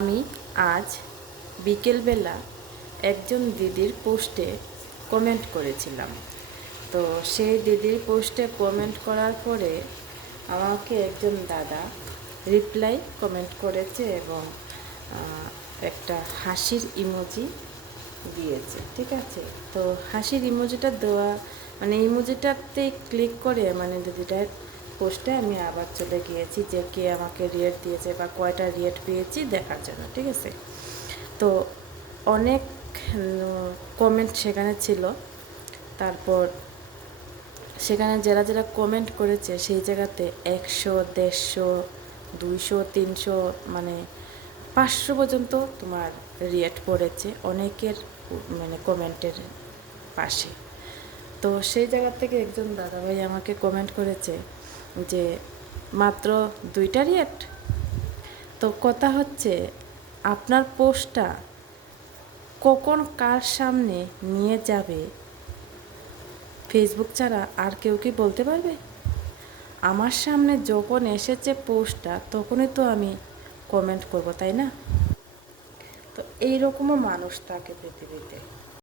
আমি আজ বিকেলবেলা একজন দিদির পোস্টে কমেন্ট করেছিলাম। তো সেই দিদির পোস্টে কমেন্ট করার পরে আমাকে একজন দাদা রিপ্লাই কমেন্ট করেছে এবং একটা হাসির ইমোজি দিয়েছে। ঠিক আছে, তো হাসির ইমোজিটা দেওয়া মানে ইমোজিটাতে ক্লিক করে দিদিটার পোস্টে আমি আবার চলে গিয়েছি যে কে আমাকে রিয়েট দিয়েছে বা কয়টা রিয়েট পেয়েছি দেখার জন্য। ঠিক আছে, তো অনেক কমেন্ট সেখানে ছিল। তারপর সেখানে যারা যারা কমেন্ট করেছে সেই জায়গাতে 100, 150, 200, 300 500 পর্যন্ত তোমার রিয়েট পড়েছে অনেকের কমেন্টের পাশে। তো সেই জায়গা থেকে একজন দাদাভাই আমাকে কমেন্ট করেছে যে মাত্র 2টা রিয়েট। তো কথা হচ্ছে আপনার পোস্টটা কখন কার সামনে নিয়ে যাবে ফেসবুক ছাড়া আর কেউ কি বলতে পারবে? আমার সামনে যখন এসেছে পোস্টটা তখনই তো আমি কমেন্ট করব, তাই না? তো এইরকমও মানুষ থাকে পৃথিবীতে।